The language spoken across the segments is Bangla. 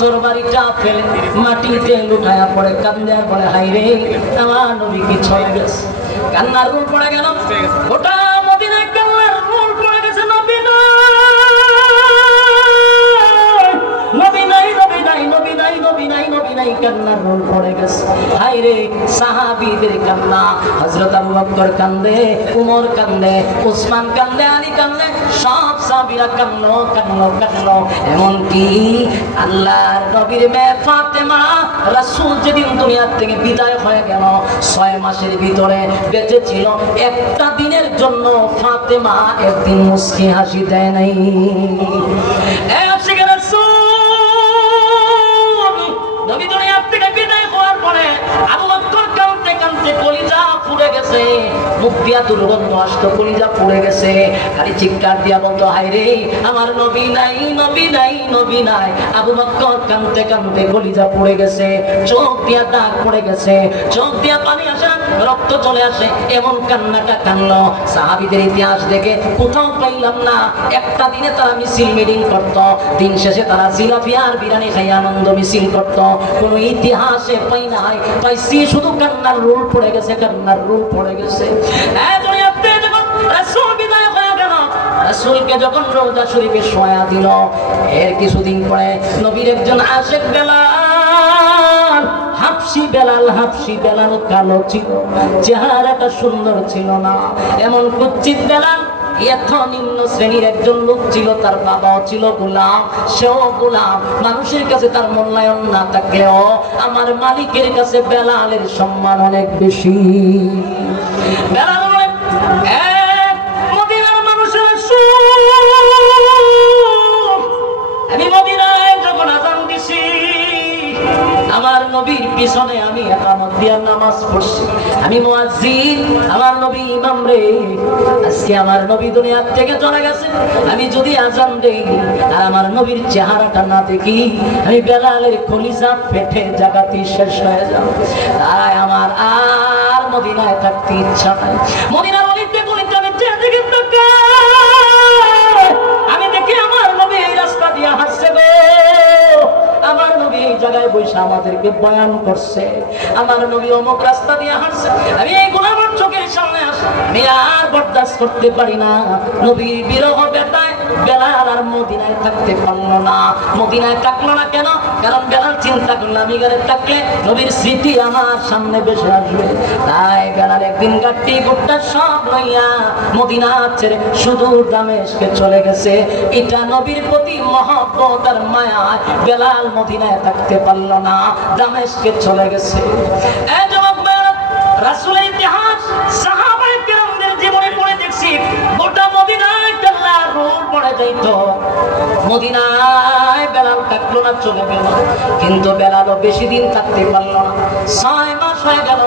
তরবারিটা ফেলে মাটিতে লুটায়া পড়ে কান্দে আর বলে হাই রে আমার নবী কি ছয়ে গেছে কান্নার রোল পড়ে গেল গোটা মদিনায় কান্নার রোল পড়ে গেছে নবী নাই কান্নার রোল পড়ে গেছে হাই রে সাহাবীদের কান্না হযরত আবু বকর কান্দে উমর কান্দে উসমান কান্দে আলী কান্দে সব সাহাবীরা কান্না এমন কি আল্লাহর নবীর মেয়ে ফাতেমা রাসূল যেদিন দুনিয়া থেকে বিদায় হয়ে গেল 6 মাসের ভিতরে বেঁচে ছিল একটা দিনের জন্য ফাতেমা একদিন মুস্কি হাসি দেয় নাই নবী দুনিয়া থেকে বিদায় হওয়ার পরে আবু বকর কাঁদতে কাঁদতে কলিজা পুড়ে গেছে মুখ দিয়া দুর্গন্ধ আসতো কলিজা পুড়ে গেছে খালি চিৎকার দিয়া বলতো হায় রে আমার নবী নাই নবী নাই নবী নাই আবু বকর কাঁদতে কাঁদতে কলিজা পুড়ে গেছে চোখ দিয়া দাগ পড়ে গেছে চোখ দিয়া পানি আসে রক্ত চলে আসে এমন কান্নাটা কান্না সাহাবীদের ইতিহাস দেখে কোথাও পাইলাম না একটা দিনে তারা মিছিল মিটিং করতো দিন শেষে তারা জিলাপি আর বিরিয়ানি খাই আনন্দ মিছিল করতো কোন ইতিহাসে পাই নাই পাইছি শুধু কান্নার রোল পড়ে গেছে কান্নার রোল পড়ে গেছে দুনিয়াতে যখন রাসূল বিদায় হয়ে গেল রাসূলকে যখন রওজা শরীফে শোয়া দিল এর কিছুদিন পরে নবীর একজন আশিক বেলাল হাবশি বেলাল কালো ছিল চেহারাটা সুন্দর ছিল না এমন কুচ্ছিত বেলাল এত নিম্ন শ্রেণীর একজন লোক ছিল তার বাবাও ছিল গোলাম সেও গোলাম মানুষের কাছে তার মূল্যায়ন না থাকলেও আমার মালিকের কাছে বেলালের সম্মান অনেক বেশি বেলাল মদিনার মানুষের আমি মদিনায় যখন আযান দিছি আমার নবীর পিছনে আমি ইকামত দিয়া নামাজ পড়ছি আমি মুয়াজ্জিন আমার নবী ইমাম রে আজকে আমার নবী দুনিয়া থেকে চলে গেছে আমি যদি আযান দেই আর আমার নবীর চেহারাটা না দেখি আমি বেলালের কলিজা পেটে জাগাতি শেষ হয়ে যাব তাই আমার আর মদিনায় থাকতে ইচ্ছা নাই মদিনার অলিতে গলিতে আমি যেদিকে তাকাই আমি দেখি আমার নবী এই রাস্তা দিয়ে হাঁটছে গো আমার নবী এই জায়গায় বসে আমাদেরকে বয়ান করছে আমার নবী অমুক রাস্তা দিয়ে হাঁটছে আমি এইগুলো আমার চোখের সামনে আসে আমি আর বরদাস্ত করতে পারি না নবীর বিরহ বেটায় বেলাল আর মদিনায় থাকতে পারলো না মদিনায় থাকলো না কেন কারণ বেলাল চিন্তা করলো আমি ঘরে থাকলে নবীর স্মৃতি আমার সামনে বেশি আসবে তাই বেলাল একদিন গাড়ি গোটা সব লইয়া মদিনা ছেড়ে সুদূর দামেস্কে চলে গেছে এটা নবীর প্রতি মহব্বত আর মায়া বেলাল মদিনায় থাকতে পারলো না দামেস্কে চলে গেছে এই যুবক রাসূলের ইতিহাস সাহাবায়ে কেরামদের জীবনে পড়ে দেখছি গোটা মদিনায় কাল্লার রোল পড়ে যাইতো মদিনায় বেলাল থাকলো না চলে গেল কিন্তু বেলালও বেশি দিন থাকতে পারলো না 6 মাস হয়ে গেল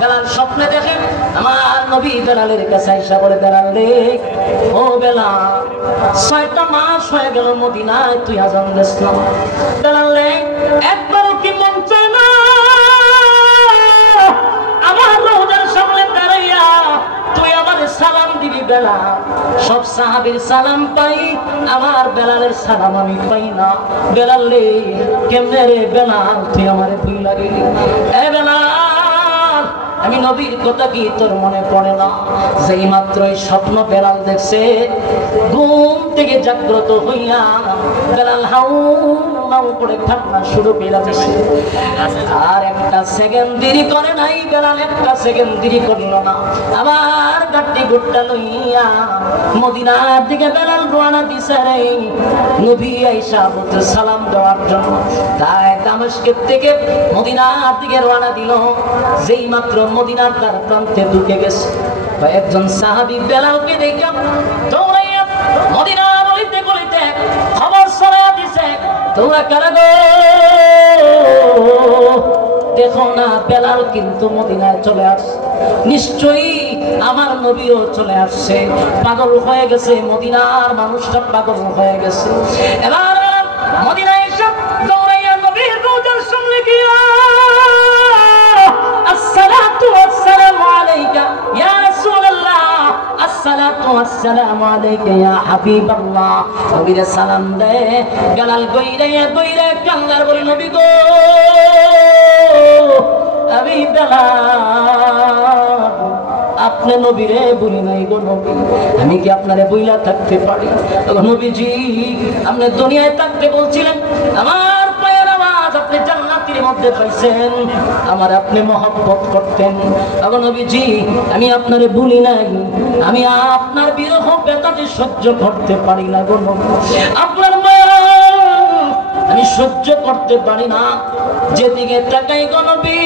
বেলাল স্বপ্নে দেখে আমার নবী বেলালের কাছে আইসা বলে বেলাল রে ও বেলাল 6টা মাস হয়ে গেল মদিনায় তুই আযান দিস না বেলাল রে একবারও কি মন চায় না আমার রওজার সামনে দাঁড়াইয়া তুই আমাদের সালাম দিবি বেলাল সব সাহাবীর সালাম পাই আমার বেলালের সালাম আমি পাই না বেলাল রে কেমনে রে বেলাল তুই আমারে ভুইলা গেলি এ বেলাল আমি নবীর কথা কি তোর মনে পড়ে না যেই মাত্রই স্বপ্ন বেলাল দেখছে ঘুম থেকে জাগ্রত হইয়া বেলাল হাউ মাউ করে কান্না শুরু করে দিয়েছে আর একটা সেকেন্ড দেরি করে নাই বেলাল একটা সেকেন্ড দেরি করলো না আবার গাড়ি গুট্টা লইয়া মদিনার দিকে বেলাল রওনা দিছে রে নবী আয়েশা বলতে সালাম দেওয়ার জন্য তাই দামেস্কের থেকে মদিনার দিকে রওনা দিল যেই মাত্র মদিনার তার প্রান্তে ঢুকে গেছে কয়েকজন সাহাবী বেলালকে দেখে দৌড়াইয়া মদিনা বলিতে বলিতে খবর ছড়াইয়া দিছে তোমরা কারা গো দেখো না বেলাল কিন্তু মদিনায় চলে আসছে নিশ্চয়ই আমার নবীও চলে আসছে পাগল হয়ে গেছে মদিনার মানুষটা পাগল হয়ে গেছে এবার মদিনায় এসে দৌড়াইয়া নবীর রওজার সামনে গিয়া আসসালাতু ওয়াসসালামু আলাইকা ইয়া রাসূলুল্লাহ আসসালাতু আসসালামু আলাইকা ইয়া হাবিবাল্লাহ। নবীরে সালাম দেয়। বেলাল কইরা কান্নার বলে নবী গো আমি বেলাল আপনি নবীরে বলি নাই গো নবী, আমি কি আপনারে বইলা থাকতে পারি? নবীজি আপনি দুনিয়ায় থাকতে বলছিলেন আমার পায়ের আওয়াজ আপনি জান্নাতের মধ্যে পাইছেন, আমার আপনি মহব্বত করতেন। নবীজি আমি আপনারে বলি নাই, আমি আপনার বিরহ বেদনা সহ্য করতে পারি না গো নবী, আপনার মায়া আমি সহ্য করতে পারি না। যেদিকে তাকাই গো নবী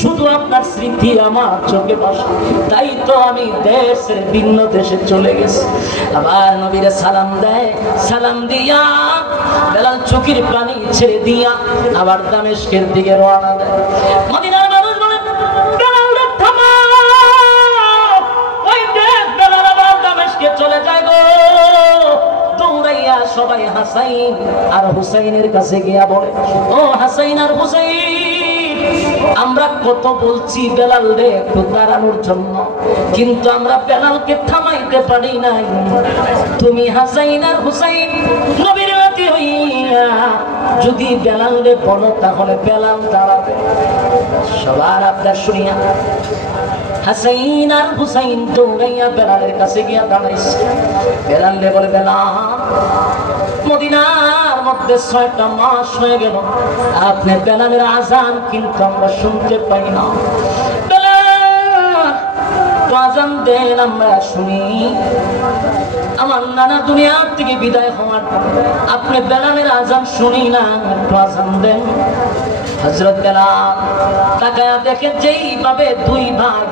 শুধু আপনার স্মৃতি আমার চোখে ভাসে, তাই তো আমি দেশের ভিন্ন দেশে চলে গেছি। আবার নবীরে সালাম দেয়। সালাম দিয়া বেলাল চোখের পানি ছেড়ে দিয়া আবার দামেস্কের দিকে রওনা দেয়। মদিনার মানুষ বলে বেলাল থামাও, ওই দেখ বেলাল আবার দামেস্কে চলে যায় গো। দৌড়াইয়া সবাই হাসাইন আর হুসাইনের কাছে গিয়া বলে ও হাসাইন আর হুসাইন, আমরা কত বলছি বেলাল রে একটু দাঁড়ানোর জন্য, কিন্তু আমরা বেলালকে থামাইতে পারি নাই। তুমি হাসাইন আর হুসাইন নবীর নাতি হইয়া যদি বেলাল রে বলো তাহলে বেলাল দাঁড়াবে। সবার আবদার শুনিয়া হাসাইন আর হুসাইন দৌড়াইয়া বেলালের কাছে গিয়া দাঁড়াইছে। বেলাল রে বলে বেলাল মদিনার মধ্যে ৬টা মাস হয়ে গেল আপনি বেলালের আজান কিন্তু আমরা শুনতে পাই না। বেলাল আজান দেন আমরা শুনি। আমার নানা দুনিয়ার থেকে বিদায় হওয়ার পর আপনি বেলালের আজান শুনি না, একটু আজান দেন। হযরত বেলাল তাকায়া দেখে যেইভাবে দুই ভাই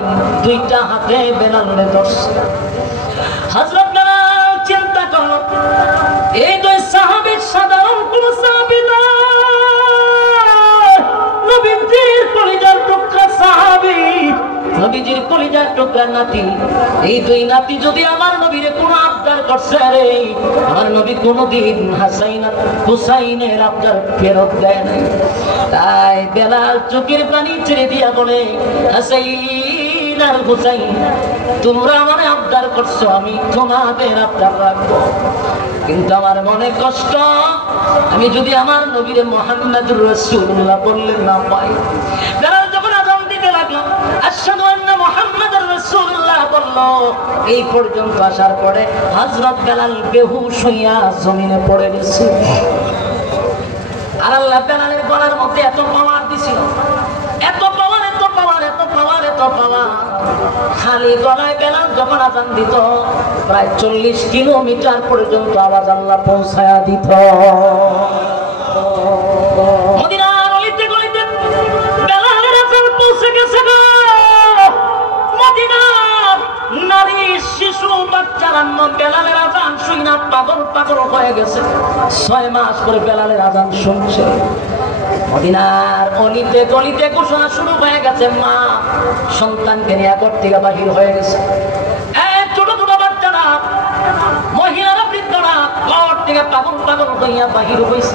দুইটা হাতে বেলালে ধরছে। হযরত বেলাল চিন্তা করল এই দুই সাহাবী সাধারণ কোন সাহাবী না, নবীজির কলিজার টুকরা সাহাবী, নবীজির কলিজার টুকরা নাতি। এই দুই নাতি যদি আমার নবীরে কোনো আবদার করছে রে, আমার নবী কোনদিন হাসাইন আর হুসাইনের আবদার ফেরত দেয় নাই। তাই বেলাল চোখের পানি ছেড়ে দিয়া বলে হাসাইন আর হুসাইন তোমরা আমার আবদার করছো, আমি তোমাদের আবদার রাখবো, কিন্তু আমার মনে কষ্ট আমি যদি আমার নবীরে মুহাম্মদুর রাসূলুল্লাহ বললে না পাই। বেলাল যখন আযান দিতে লাগলো আশহাদু আন্না মুহাম্মাদুর রাসূলুল্লাহ বললো, এই পর্যন্ত আসার পরে হযরত বেলাল বেহুশ হইয়া জমিনে পড়ে গেছে। আর আল্লাহ বেলালের গলার মধ্যে এত পাওয়ার দিছিল, এত পাওয়ার, এত পাওয়ার, এত পাওয়ার, এত পাওয়ার, খালি গলায় বেলাল যখন আযান দিত প্রায় 40 কিলোমিটার পর্যন্ত আওয়াজ আল্লাহ পৌঁছায়া দিত। মদিনার অলিতে গলিতে বেলালের আযান পৌঁছে গেছে গো। মদিনার নারী শিশু বাচ্চারা বেলালের আযান শুনে পাগল পাগল হয়ে গেছে। 6 মাস করে বেলালের আযান শুনছে। মদিনার অলিতে গলিতে ঘোষণা শুরু হয়ে গেছে, মা সন্তানকে নিয়ে ঘর থেকে বাহির হয়ে গেছে। ছোট ছোট বাচ্চারা, মহিলারা, বৃদ্ধরা ঘর থেকে পাগল পাগল হইয়া বাহির হয়েছে।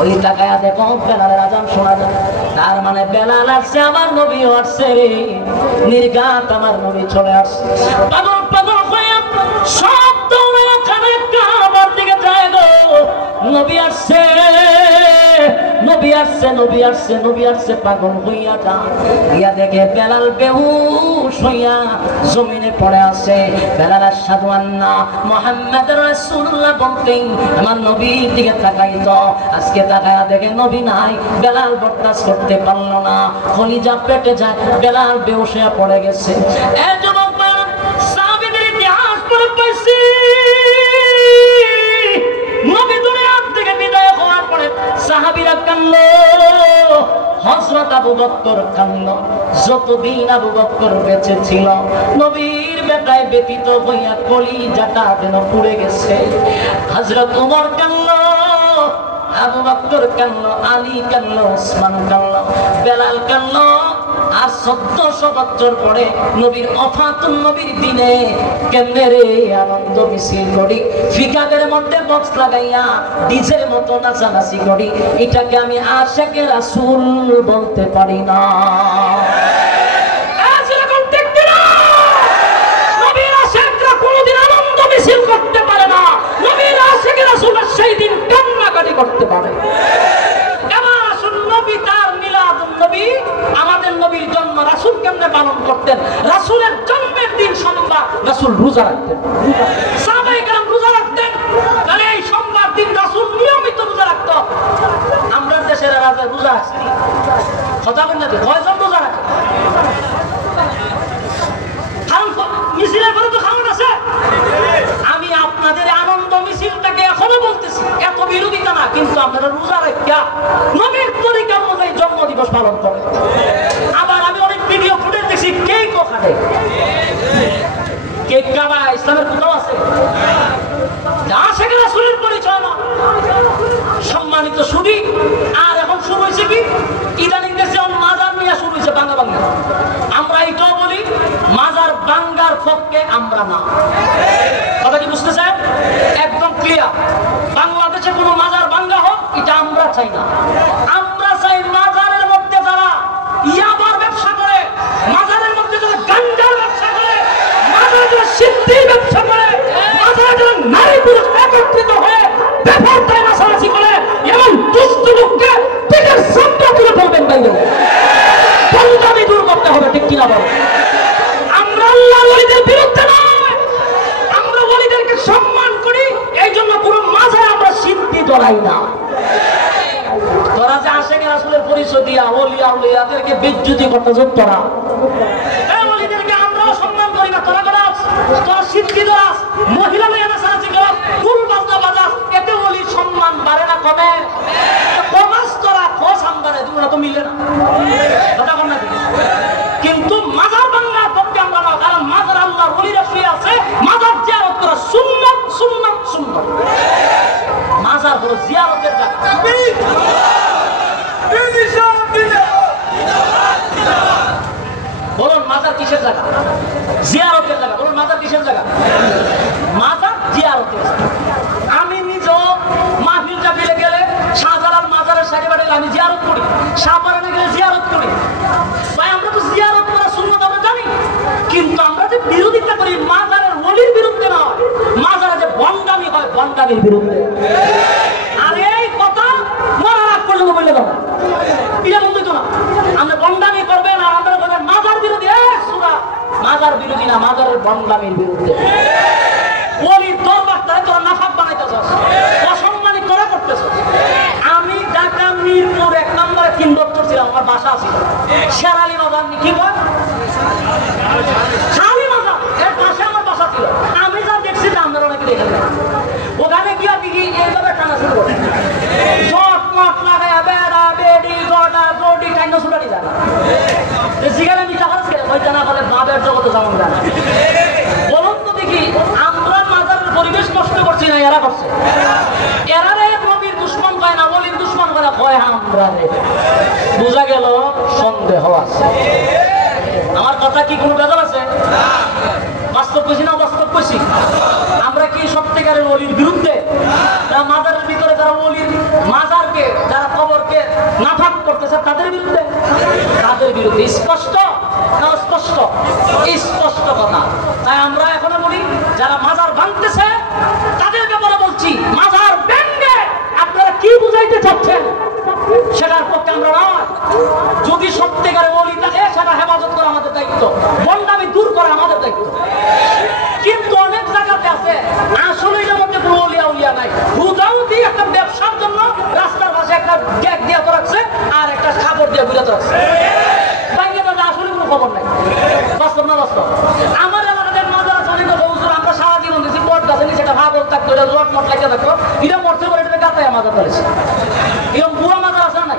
ওই টাকায় দেখো বেলালের আযান শোনা যায়, তার মানে বেলাল আসছে, আমার নবী আসছে রে, নির্ঘাত আমার নবী চলে আসছে। পাগল পাগল হইয়া সব দৌড়ে ওখানে কাবার দিকে যায় গো, নবী আসছে, নবী আসছে, নবী আসছে, নবী আসছে, পাগল হইয়া গিয়া দেখে বেলাল বেহুশ হইয়া জমিনে পড়ে আছে। বেলাল আশহাদু আন্না মুহাম্মাদুর রাসূলুল্লাহ বলতেই আমার নবীর দিকে তাকাইতো, আজকে তাকায়া দেখে নবী নাই। বেলাল বরদাস্ত করতে পারলো না, কলিজা পেটে যায়, বেলাল বেহুশ হইয়া পড়ে গেছে। এই যুবক সাহাবীদের ইতিহাস পড়ে পাইছি, নবী দুনিয়া থেকে বিদায় হওয়ার পরে সাহাবীরা কান্না, হযরত আবু বকর কান্না। যতদিন আবু বকর বেঁচে ছিল নবীর বেটায় ব্যতীত হইয়া কলিজাটা যেন পুড়ে গেছে। হযরত ওমর কান্না, আবু বকর কান্না, আলী কান্না, ওসমান কান্না, বেলাল কান্না। আর 1400 বছর পরে নবীর ওফাতুন নবীর দিনে কেমনে রে আনন্দ মিছিল করি, ফিকাদের মধ্যে বক্স লাগাইয়া ডিজের মতো নাচানাচি করি, এটাকে আমি আশিকে রাসূল বলতে পারি না। নবীর আশিকরা সেই দিন কান্নাকাটি করতে পারে। এবার আসুন নবী তার মিলাদুন নবী, আমাদের নবীর জন্ম রাসূল কেমনে পালন করতেন? রাসূলের জন্মের দিন সোমবার রাসূল রোজা রাখতেন, সাহাবায়ে কেরাম রোজা রাখতেন। তাহলে এই সোমবার দিন রাসূল নিয়মিত রোজা রাখতো। আমরা দেশের রাজা রোজা রাখছি, কথা বলেন না, কয়জন রোজা রাখে? মিছিলের পরে তো খাওয়ান আছে। আমি আপনাদের আনন্দ মিছিলটাকে এখনো বলতেছি, এত বিরোধিতা না, কিন্তু আপনারা রোজা রাখা নবীর তরিকা অনুযায়ী জন্ম দিবস পালন করে। আবার আমি অনেক ভিডিও ফুটেজ দেখছি কেকও খাবে, কেক কাটা ইসলামের কোথাও আছে? যা সেখানে রাসূলের পরিচয় না। সম্মানিত সুধী, আর এখন শুরু হয়েছে কি ইদানিং দেশে মাজার নিয়ে শুরু হয়েছে বাংলা বাংলা। আমরা এটাও বলি মাজার বাঙ্গার পক্ষে আমরা না। কথা কি বুঝতেছেন? একদম ক্লিয়ার। বাংলাদেশে কোনো মাজার বাঙ্গা হোক এটা আমরা চাই না। আমরা চাই মাজারের মধ্যে যারা ইয়াবার ব্যবসা করে, মাজারের মধ্যে যারা গাঞ্জার ব্যবসা করে, মাজারে যারা সিদ্ধির ব্যবসা করে, মাজারে যারা নারী পুরুষ একত্রিত হয়ে ব্যাপারটাই নাচানাচি করে, এমন দুষ্ট লোককে পেটের সামনে তুলে ফেলবেন বাইরে। বন্দামি দূর করতে হবে, ঠিক কিনা বলো? আমরা আল্লাহর ওলিদের বিরুদ্ধে নয়, আমরা ওলিদেরকে সম্মান করি, এই জন্য পুরো মাঝে আমরা সিদ্ধি ধরাই না। তোরা যে আশেকের রাসূলের পরিচয় দিয়া ওলিয়া উলিয়াদেরকে বেজ্জতি করতেছ, তোরা এই ওলিদেরকে আমরাও সম্মান করি না। তোরা করাস, তোরা সিদ্ধি ধরাস, মহিলা মেয়ে নাচানাচি করাস, ফুল বাজনা বাজাস, এতে ওলির সম্মান বাড়ে না কমে? কমাস তোরা, খোঁজ আমদারে দুটো তো মিলে না। কথা বল না? কিন্তু মাজার বাংলার পক্ষে আমরা না, কারণ মাজার আল্লাহর ওলিরা শুয়ে আছে, মাজার জিয়ারত করা সুন্নাত সুন্নাত সুন্নাত। মাজার হলো জিয়ারতের জায়গা। বলুন মাজার কিসের জায়গা? জিয়ারতের জায়গা। বলুন মাজার কিসের জায়গা? মাজার জিয়ারতের জায়গা। আমি নিজেও মাহফিলটা পেলে গেলে শাহজালাল মাজারের সাইডে বাড়ি আমি জিয়ারত করি, শাহপারানে গেলে জিয়ারত করি। ভাই আমরা তো জিয়ারত করা সুন্নাত আমরা জানি, কিন্তু আমরা যে বিরোধিতা করি মাজারের ওলির বিরুদ্ধে নয়, মাজারে যে বন্দামি হয় বন্দামির বিরুদ্ধে। আর এই কথা মরার আগ পর্যন্ত বললে দেবো, এটা বলতো না আমরা বন্দামি করবেন আর আমরা বলবেন মাজার বিরোধী। মাজার বিরোধী না, মাজারের বন্দামির বিরুদ্ধে। ওলির দরবারটারে তোরা নাফাক বানাইতেছস, অসম্মানি তোরা করতেছস। আমি ঢাকা মিরপুর 1 নম্বরে 3 বছর ছিলাম, আমার বাসা ছিল শেরালি বাজার, কি বল শালি বাজার, এর পাশে আমার বাসা ছিল। আমি যা দেখছি তা আমরা অনেকে দেখে না। ওখানে গিয়া দেখি এইভাবে টানা শুরু করে, শট মট লাগায় বেড়া বেডি গড়া গড়ি টাইনা শুনানি যায় না। যেখানে আমি টাকা ছিল ওই জানা বলে বাবের জগতে যেমন যায় না। বলুন তো দেখি আমরা মাজারের পরিবেশ নষ্ট করছি না এরা করছে? এরা রে নবীর দুশ্মন কয় না, ওলির দুশ্মন করে কয় আমরা রে। বোঝা গেল সন্দেহ আছে। আমার কথা কি কোনো বেজাল আছে? বাস্তব কইছি না বাস্তব কইছি? আমরা কি সত্যিকারের ওলির বিরুদ্ধে? যারা মাজারের ভিতরে যারা ওলির মাজারকে, যারা কবরকে নাফাক করতেছে তাদের বিরুদ্ধে? তাদের বিরুদ্ধে। স্পষ্ট না স্পষ্ট? স্পষ্ট কথা। তাই আমরা এখনো বলি যারা মাজার ভাঙতেছে তাদের ব্যাপারে বলছি, মাজার ভেঙে আপনারা কি বুঝাইতে চাচ্ছেন সেটার পক্ষে আমরা নয়। যদি সত্যিকারের ওলি থাকে সেটা হেফাজত করা আমাদের দায়িত্ব, বন্দামি দূর করা আমাদের দায়িত্ব। কিন্তু অনেক জায়গাতে আছে আসলে এর মধ্যে কোনো ওলিয়া উলিয়া নাই, হুদাও দিয়ে একটা ব্যবসার জন্য রাস্তার পাশে একটা গ্যাগ দিয়ে তো রাখছে আর একটা খাবার দিয়ে ঘুরে তো রাখছে। বাইরে তাদের আসলে কোনো খবর নাই। বাস্তব না বাস্তব? আমার এলাকাতে মাজার আছে অনেক হুজুর, আমরা সারা জীবন দিচ্ছি বট গাছে নিচে একটা ভাগল থাকতো, এটা রট মট লাগিয়ে থাকতো, এটা মরতে পারে এটা গাতায় মাজার ধরেছে। এরকম বুড়া মাজার আছে না?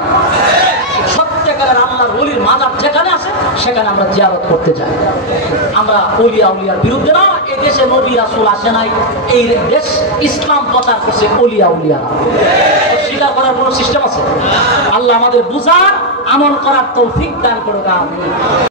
সত্যিকারের আল্লাহর ওলির মাজার যেখানে আছে সেখানে আমরা জিয়ারত করতে যাই। আমরা ওলিয়া উলিয়ার বিরুদ্ধে না। এই দেশে নবী রাসূল আসে নাই, এই দেশ ইসলাম প্রচার করছে ওলিয়া উলিয়ারা। স্বীকার করার কোনো সিস্টেম আছে? আল্লাহ আমাদের বুঝার আমল করার তৌফিক দান করুক। আমিন।